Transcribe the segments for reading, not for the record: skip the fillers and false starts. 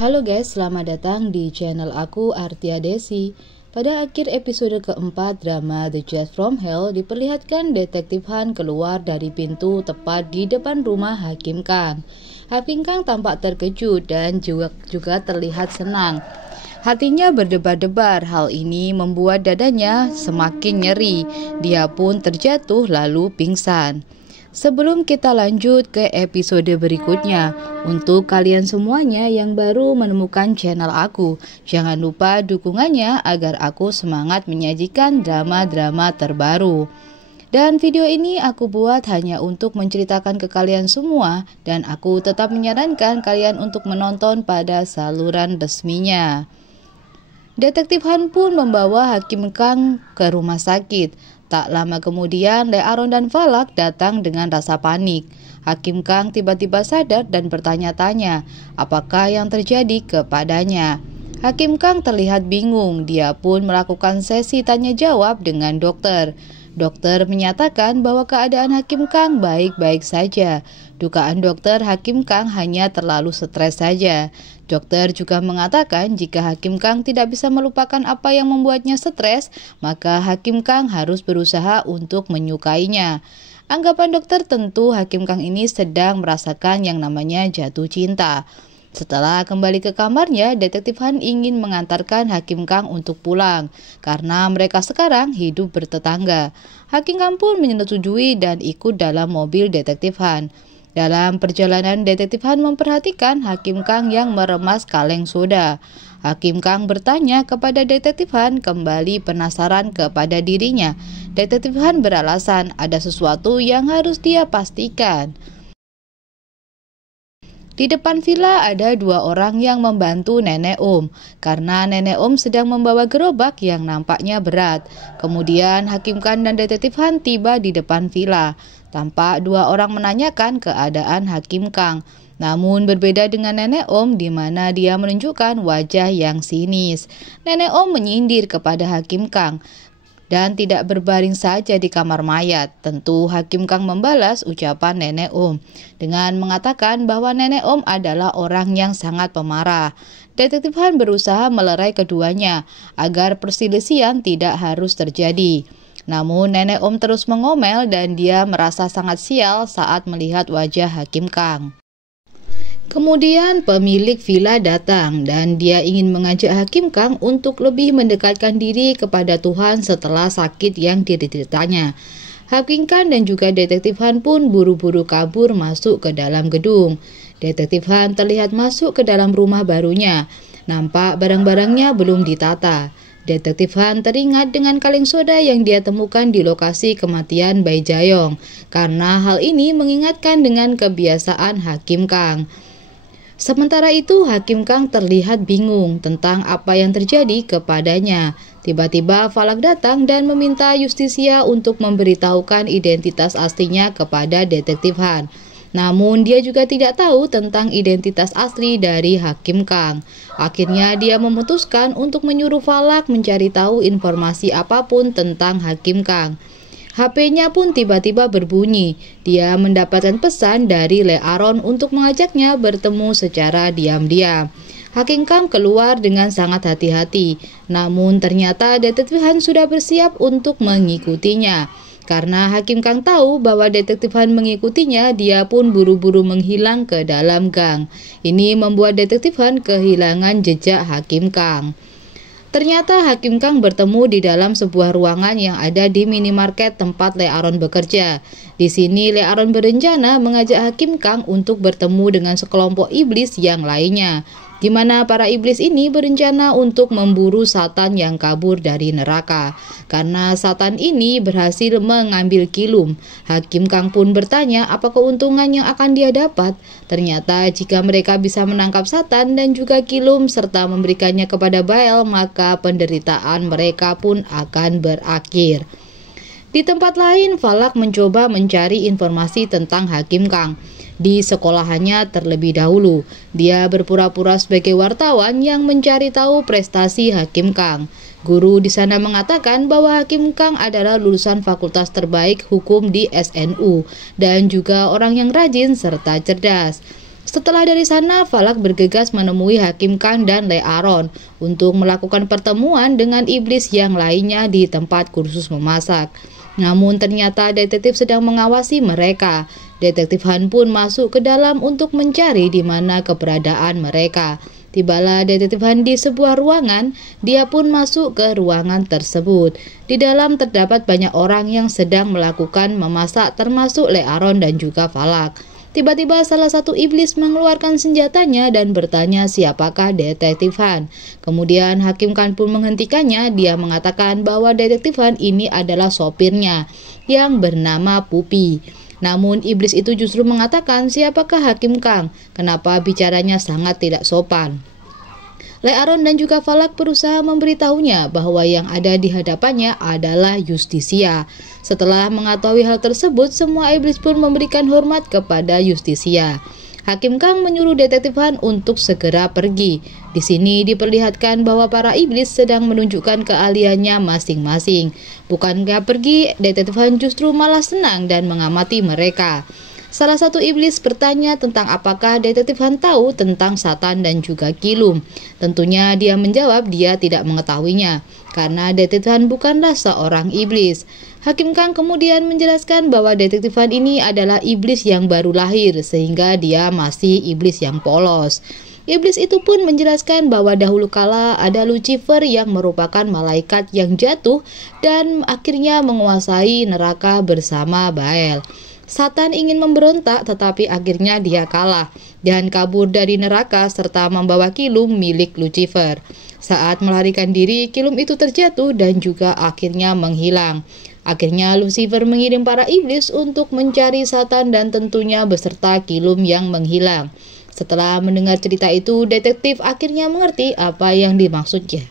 Halo guys, selamat datang di channel aku Artia Desi. Pada akhir episode keempat drama The Jet From Hell diperlihatkan detektif Han keluar dari pintu tepat di depan rumah Hakim Kang. Hakim Kang tampak terkejut dan juga terlihat senang. Hatinya berdebar-debar, hal ini membuat dadanya semakin nyeri. Dia pun terjatuh lalu pingsan. Sebelum kita lanjut ke episode berikutnya, untuk kalian semuanya yang baru menemukan channel aku, jangan lupa dukungannya agar aku semangat menyajikan drama-drama terbaru. Dan video ini aku buat hanya untuk menceritakan ke kalian semua, dan aku tetap menyarankan kalian untuk menonton pada saluran resminya. Detektif Han pun membawa Hakim Kang ke rumah sakit. Tak lama kemudian, Le Aaron dan Falak datang dengan rasa panik. Hakim Kang tiba-tiba sadar dan bertanya-tanya apakah yang terjadi kepadanya. Hakim Kang terlihat bingung, dia pun melakukan sesi tanya jawab dengan dokter. Dokter menyatakan bahwa keadaan Hakim Kang baik-baik saja. Dugaan dokter, Hakim Kang hanya terlalu stres saja. Dokter juga mengatakan jika Hakim Kang tidak bisa melupakan apa yang membuatnya stres, maka Hakim Kang harus berusaha untuk menyukainya. Anggapan dokter tentu Hakim Kang ini sedang merasakan yang namanya jatuh cinta. Setelah kembali ke kamarnya, detektif Han ingin mengantarkan Hakim Kang untuk pulang, karena mereka sekarang hidup bertetangga. Hakim Kang pun menyetujui dan ikut dalam mobil detektif Han. Dalam perjalanan, detektif Han memperhatikan Hakim Kang yang meremas kaleng soda. Hakim Kang bertanya kepada detektif Han, kembali penasaran kepada dirinya. Detektif Han beralasan ada sesuatu yang harus dia pastikan. Di depan villa ada dua orang yang membantu Nenek Om, karena Nenek Om sedang membawa gerobak yang nampaknya berat. Kemudian Hakim Kang dan detektif Han tiba di depan villa. Tampak dua orang menanyakan keadaan Hakim Kang. Namun berbeda dengan Nenek Om, di mana dia menunjukkan wajah yang sinis. Nenek Om menyindir kepada Hakim Kang dan tidak berbaring saja di kamar mayat. Tentu Hakim Kang membalas ucapan Nenek Om dengan mengatakan bahwa Nenek Om adalah orang yang sangat pemarah. Detektif Han berusaha melerai keduanya agar perselisihan tidak harus terjadi. Namun Nenek Om terus mengomel dan dia merasa sangat sial saat melihat wajah Hakim Kang. Kemudian pemilik villa datang dan dia ingin mengajak Hakim Kang untuk lebih mendekatkan diri kepada Tuhan setelah sakit yang dideritanya. Hakim Kang dan juga detektif Han pun buru-buru kabur masuk ke dalam gedung. Detektif Han terlihat masuk ke dalam rumah barunya. Nampak barang-barangnya belum ditata. Detektif Han teringat dengan kaleng soda yang dia temukan di lokasi kematian Bai Jayong, karena hal ini mengingatkan dengan kebiasaan Hakim Kang. Sementara itu, Hakim Kang terlihat bingung tentang apa yang terjadi kepadanya. Tiba-tiba Falak datang dan meminta Justisia untuk memberitahukan identitas aslinya kepada detektif Han. Namun dia juga tidak tahu tentang identitas asli dari Hakim Kang. Akhirnya dia memutuskan untuk menyuruh Falak mencari tahu informasi apapun tentang Hakim Kang. HP-nya pun tiba-tiba berbunyi. Dia mendapatkan pesan dari Le Aaron untuk mengajaknya bertemu secara diam-diam. Hakim Kang keluar dengan sangat hati-hati. Namun ternyata detektif Han sudah bersiap untuk mengikutinya. Karena Hakim Kang tahu bahwa detektif Han mengikutinya, dia pun buru-buru menghilang ke dalam gang. Ini membuat detektif Han kehilangan jejak Hakim Kang. Ternyata Hakim Kang bertemu di dalam sebuah ruangan yang ada di minimarket tempat Le Aaron bekerja. Di sini Le Aaron berencana mengajak Hakim Kang untuk bertemu dengan sekelompok iblis yang lainnya, di mana para iblis ini berencana untuk memburu Satan yang kabur dari neraka. Karena Satan ini berhasil mengambil Kilum, Hakim Kang pun bertanya apa keuntungan yang akan dia dapat. Ternyata jika mereka bisa menangkap Satan dan juga Kilum serta memberikannya kepada Bael, maka penderitaan mereka pun akan berakhir. Di tempat lain, Falak mencoba mencari informasi tentang Hakim Kang. Di sekolahannya terlebih dahulu, dia berpura-pura sebagai wartawan yang mencari tahu prestasi Hakim Kang. Guru di sana mengatakan bahwa Hakim Kang adalah lulusan fakultas terbaik hukum di SNU dan juga orang yang rajin serta cerdas. Setelah dari sana, Falak bergegas menemui Hakim Kang dan Le Aron untuk melakukan pertemuan dengan iblis yang lainnya di tempat kursus memasak. Namun ternyata detektif sedang mengawasi mereka. Detektif Han pun masuk ke dalam untuk mencari di mana keberadaan mereka. Tibalah detektif Han di sebuah ruangan, dia pun masuk ke ruangan tersebut. Di dalam terdapat banyak orang yang sedang melakukan memasak termasuk Le Aron dan juga Falak. Tiba-tiba salah satu iblis mengeluarkan senjatanya dan bertanya siapakah detektif Han. Kemudian Hakim Kang pun menghentikannya, dia mengatakan bahwa detektif Han ini adalah sopirnya yang bernama Pupi. Namun iblis itu justru mengatakan siapakah Hakim Kang, kenapa bicaranya sangat tidak sopan. Le Aron dan juga Falak berusaha memberitahunya bahwa yang ada di hadapannya adalah Justisia. Setelah mengetahui hal tersebut, semua iblis pun memberikan hormat kepada Justisia. Hakim Kang menyuruh detektif Han untuk segera pergi. Di sini diperlihatkan bahwa para iblis sedang menunjukkan keahliannya masing-masing. Bukankah pergi, detektif Han justru malah senang dan mengamati mereka. Salah satu iblis bertanya tentang apakah detektif Han tahu tentang Satan dan juga Kilum. Tentunya dia menjawab dia tidak mengetahuinya, karena detektif Han bukanlah seorang iblis. Hakim Kang kemudian menjelaskan bahwa detektif Han ini adalah iblis yang baru lahir, sehingga dia masih iblis yang polos. Iblis itu pun menjelaskan bahwa dahulu kala ada Lucifer yang merupakan malaikat yang jatuh dan akhirnya menguasai neraka bersama Baal. Satan ingin memberontak tetapi akhirnya dia kalah dan kabur dari neraka serta membawa Kilum milik Lucifer. Saat melarikan diri, Kilum itu terjatuh dan juga akhirnya menghilang. Akhirnya Lucifer mengirim para iblis untuk mencari Satan dan tentunya beserta Kilum yang menghilang. Setelah mendengar cerita itu, detektif akhirnya mengerti apa yang dimaksudnya.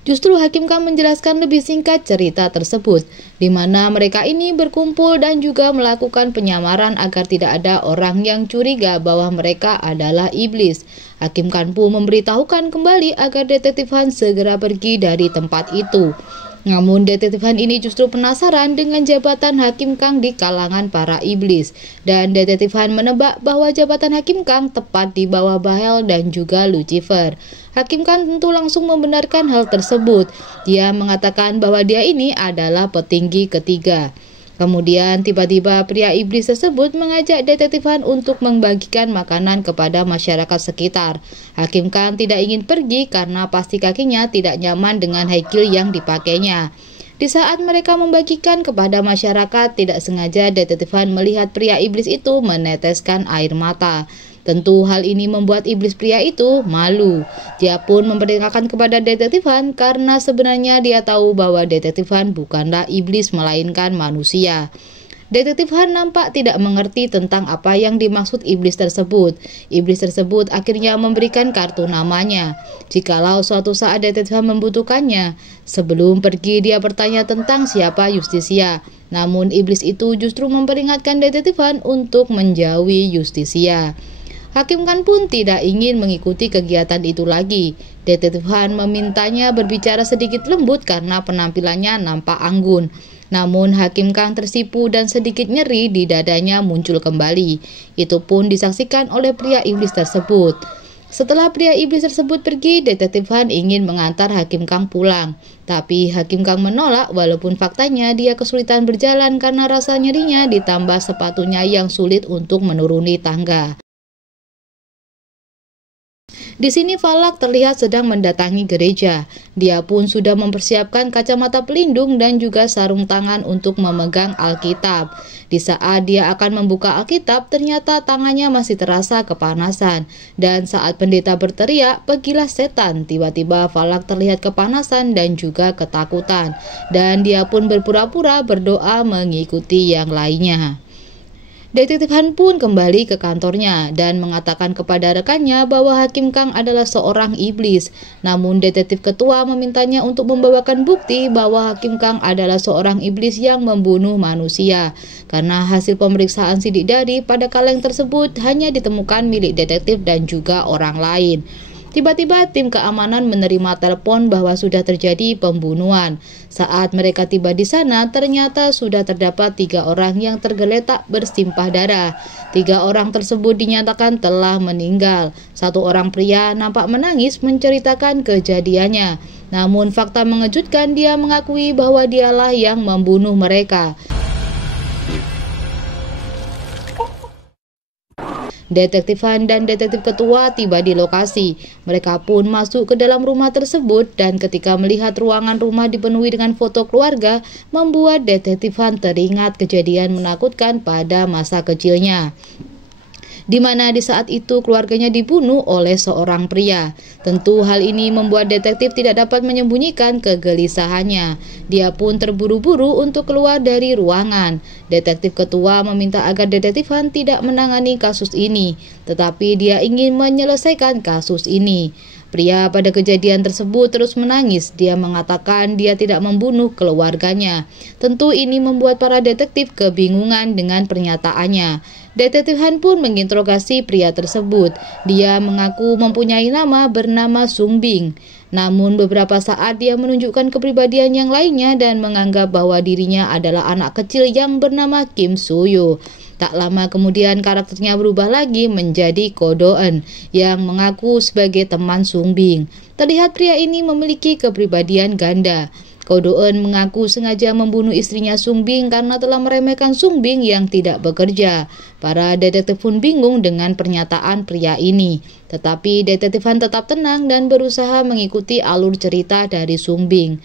Justru Hakim Kang menjelaskan lebih singkat cerita tersebut, di mana mereka ini berkumpul dan juga melakukan penyamaran agar tidak ada orang yang curiga bahwa mereka adalah iblis. Hakim Kang pun memberitahukan kembali agar detektif Han segera pergi dari tempat itu. Namun detektif Han ini justru penasaran dengan jabatan Hakim Kang di kalangan para iblis. Dan detektif Han menebak bahwa jabatan Hakim Kang tepat di bawah Baal dan juga Lucifer. Hakim Kang tentu langsung membenarkan hal tersebut. Dia mengatakan bahwa dia ini adalah petinggi ketiga. Kemudian tiba-tiba pria iblis tersebut mengajak detektif Han untuk membagikan makanan kepada masyarakat sekitar. Hakim Kang tidak ingin pergi karena pasti kakinya tidak nyaman dengan high heel yang dipakainya. Di saat mereka membagikan kepada masyarakat, tidak sengaja detektif Han melihat pria iblis itu meneteskan air mata. Tentu hal ini membuat iblis pria itu malu. Dia pun memperdengarkan kepada detektif Han karena sebenarnya dia tahu bahwa detektif Han bukanlah iblis melainkan manusia. Detektif Han nampak tidak mengerti tentang apa yang dimaksud iblis tersebut. Iblis tersebut akhirnya memberikan kartu namanya, jikalau suatu saat detektif Han membutuhkannya. Sebelum pergi dia bertanya tentang siapa Justisia. Namun iblis itu justru memperingatkan detektif Han untuk menjauhi Justisia. Hakim Kang pun tidak ingin mengikuti kegiatan itu lagi. Detektif Han memintanya berbicara sedikit lembut karena penampilannya nampak anggun. Namun Hakim Kang tersipu dan sedikit nyeri di dadanya muncul kembali. Itu pun disaksikan oleh pria iblis tersebut. Setelah pria iblis tersebut pergi, detektif Han ingin mengantar Hakim Kang pulang. Tapi Hakim Kang menolak walaupun faktanya dia kesulitan berjalan karena rasa nyerinya ditambah sepatunya yang sulit untuk menuruni tangga. Di sini Falak terlihat sedang mendatangi gereja. Dia pun sudah mempersiapkan kacamata pelindung dan juga sarung tangan untuk memegang Alkitab. Di saat dia akan membuka Alkitab, ternyata tangannya masih terasa kepanasan. Dan saat pendeta berteriak, "Pergilah setan!" tiba-tiba Falak terlihat kepanasan dan juga ketakutan. Dan dia pun berpura-pura berdoa mengikuti yang lainnya. Detektif Han pun kembali ke kantornya dan mengatakan kepada rekannya bahwa Hakim Kang adalah seorang iblis. Namun detektif ketua memintanya untuk membawakan bukti bahwa Hakim Kang adalah seorang iblis yang membunuh manusia. Karena hasil pemeriksaan sidik jari pada kaleng tersebut hanya ditemukan milik detektif dan juga orang lain. Tiba-tiba tim keamanan menerima telepon bahwa sudah terjadi pembunuhan. Saat mereka tiba di sana, ternyata sudah terdapat 3 orang yang tergeletak bersimpah darah. 3 orang tersebut dinyatakan telah meninggal. 1 orang pria nampak menangis menceritakan kejadiannya. Namun fakta mengejutkan, dia mengakui bahwa dialah yang membunuh mereka. Detektif Han dan detektif ketua tiba di lokasi. Mereka pun masuk ke dalam rumah tersebut dan ketika melihat ruangan rumah dipenuhi dengan foto keluarga, membuat detektif Han teringat kejadian menakutkan pada masa kecilnya, di mana di saat itu keluarganya dibunuh oleh seorang pria. Tentu hal ini membuat detektif tidak dapat menyembunyikan kegelisahannya. Dia pun terburu-buru untuk keluar dari ruangan. Detektif ketua meminta agar detektif Han tidak menangani kasus ini, tetapi dia ingin menyelesaikan kasus ini. Pria pada kejadian tersebut terus menangis. Dia mengatakan dia tidak membunuh keluarganya. Tentu ini membuat para detektif kebingungan dengan pernyataannya. Detektif Han pun menginterogasi pria tersebut. Dia mengaku mempunyai nama bernama Sung Bing. Namun beberapa saat dia menunjukkan kepribadian yang lainnya dan menganggap bahwa dirinya adalah anak kecil yang bernama Kim Soo-yo. Tak lama kemudian karakternya berubah lagi menjadi Ko Do-eun yang mengaku sebagai teman Sung Bing. Terlihat pria ini memiliki kepribadian ganda. Ko Do-eun mengaku sengaja membunuh istrinya Sung Bing karena telah meremehkan Sung Bing yang tidak bekerja. Para detektif pun bingung dengan pernyataan pria ini. Tetapi detektif Han tetap tenang dan berusaha mengikuti alur cerita dari Sung Bing.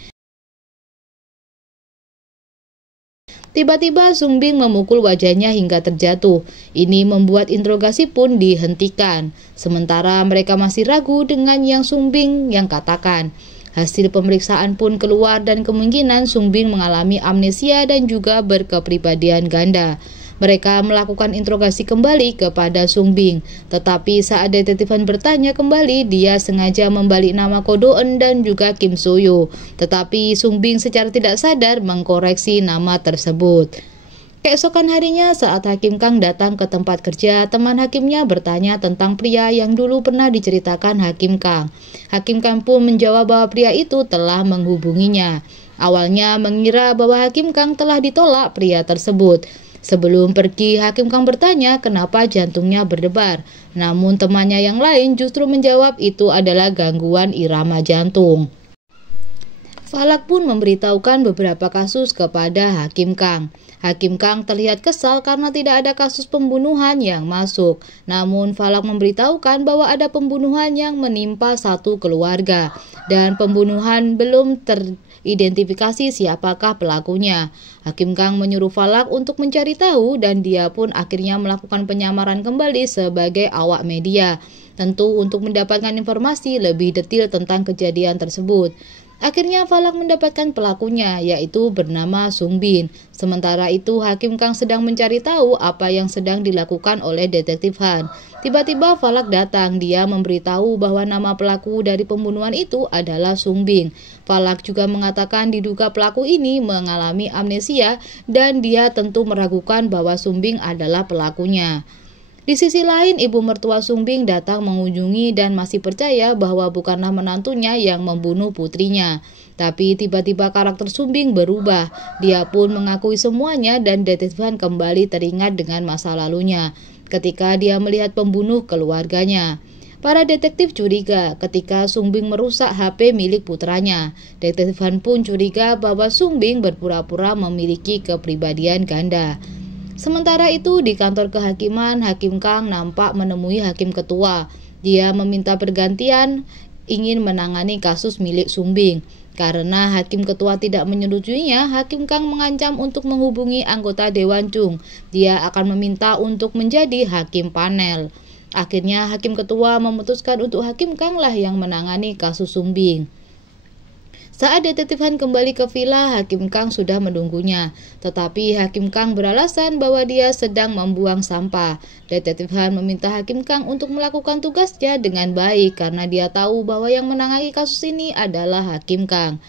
Tiba-tiba Sung Bing memukul wajahnya hingga terjatuh. Ini membuat interogasi pun dihentikan. Sementara mereka masih ragu dengan yang Sung Bing yang katakan. Hasil pemeriksaan pun keluar dan kemungkinan Sung Bing mengalami amnesia dan juga berkepribadian ganda. Mereka melakukan interogasi kembali kepada Sung Bing, tetapi saat detektif Han bertanya kembali, dia sengaja membalik nama Ko Do-eun dan juga Kim Soo-yo. Tetapi Sung Bing secara tidak sadar mengkoreksi nama tersebut. Keesokan harinya saat Hakim Kang datang ke tempat kerja, teman hakimnya bertanya tentang pria yang dulu pernah diceritakan Hakim Kang. Hakim Kang pun menjawab bahwa pria itu telah menghubunginya. Awalnya mengira bahwa Hakim Kang telah ditolak pria tersebut. Sebelum pergi, Hakim Kang bertanya kenapa jantungnya berdebar. Namun temannya yang lain justru menjawab itu adalah gangguan irama jantung. Falak pun memberitahukan beberapa kasus kepada Hakim Kang. Hakim Kang terlihat kesal karena tidak ada kasus pembunuhan yang masuk. Namun Falak memberitahukan bahwa ada pembunuhan yang menimpa satu keluarga. Dan pembunuhan belum teridentifikasi siapakah pelakunya. Hakim Kang menyuruh Falak untuk mencari tahu dan dia pun akhirnya melakukan penyamaran kembali sebagai awak media. Tentu untuk mendapatkan informasi lebih detail tentang kejadian tersebut. Akhirnya Falak mendapatkan pelakunya, yaitu bernama Sung Bin. Sementara itu Hakim Kang sedang mencari tahu apa yang sedang dilakukan oleh detektif Han. Tiba-tiba Falak datang, dia memberitahu bahwa nama pelaku dari pembunuhan itu adalah Sung Bin. Falak juga mengatakan diduga pelaku ini mengalami amnesia dan dia tentu meragukan bahwa Sung Bin adalah pelakunya. Di sisi lain, ibu mertua Sung Bing datang mengunjungi dan masih percaya bahwa bukanlah menantunya yang membunuh putrinya. Tapi tiba-tiba karakter Sung Bing berubah. Dia pun mengakui semuanya dan detektif Han kembali teringat dengan masa lalunya ketika dia melihat pembunuh keluarganya. Para detektif curiga ketika Sung Bing merusak HP milik putranya. Detektif Han pun curiga bahwa Sung Bing berpura-pura memiliki kepribadian ganda. Sementara itu di kantor kehakiman, Hakim Kang nampak menemui Hakim Ketua. Dia meminta pergantian ingin menangani kasus milik Sung Bing. Karena Hakim Ketua tidak menyetujuinya, Hakim Kang mengancam untuk menghubungi anggota Dewan Chung. Dia akan meminta untuk menjadi hakim panel. Akhirnya Hakim Ketua memutuskan untuk Hakim Kang lah yang menangani kasus Sung Bing. Saat detektif Han kembali ke villa, Hakim Kang sudah menunggunya. Tetapi Hakim Kang beralasan bahwa dia sedang membuang sampah. Detektif Han meminta Hakim Kang untuk melakukan tugasnya dengan baik karena dia tahu bahwa yang menangani kasus ini adalah Hakim Kang.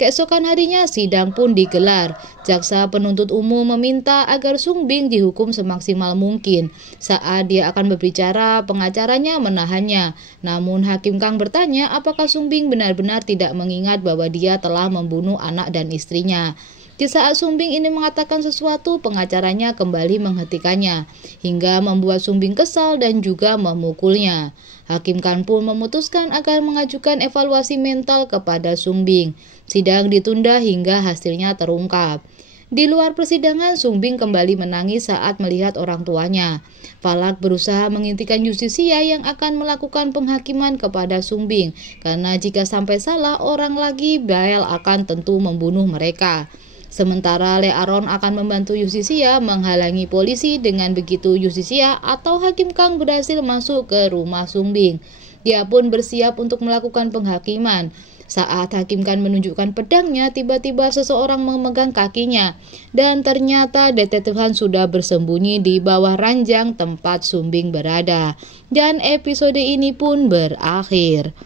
Keesokan harinya sidang pun digelar. Jaksa penuntut umum meminta agar Sungbing dihukum semaksimal mungkin. Saat dia akan berbicara, pengacaranya menahannya. Namun Hakim Kang bertanya apakah Sungbing benar-benar tidak mengingat bahwa dia telah membunuh anak dan istrinya. Di saat Sungbing ini mengatakan sesuatu, pengacaranya kembali menghentikannya, hingga membuat Sungbing kesal dan juga memukulnya. Hakim Kang pun memutuskan agar mengajukan evaluasi mental kepada Sungbing. Sidang ditunda hingga hasilnya terungkap. Di luar persidangan, Sungbing kembali menangis saat melihat orang tuanya. Falak berusaha menghentikan Justisia yang akan melakukan penghakiman kepada Sungbing, karena jika sampai salah, orang lagi Bael akan tentu membunuh mereka. Sementara Le Aron akan membantu Justisia menghalangi polisi. Dengan begitu Justisia atau Hakim Kang berhasil masuk ke rumah Sungbing. Dia pun bersiap untuk melakukan penghakiman. Saat Hakim Kang menunjukkan pedangnya, tiba-tiba seseorang memegang kakinya. Dan ternyata Detektif Han sudah bersembunyi di bawah ranjang tempat Sungbing berada. Dan episode ini pun berakhir.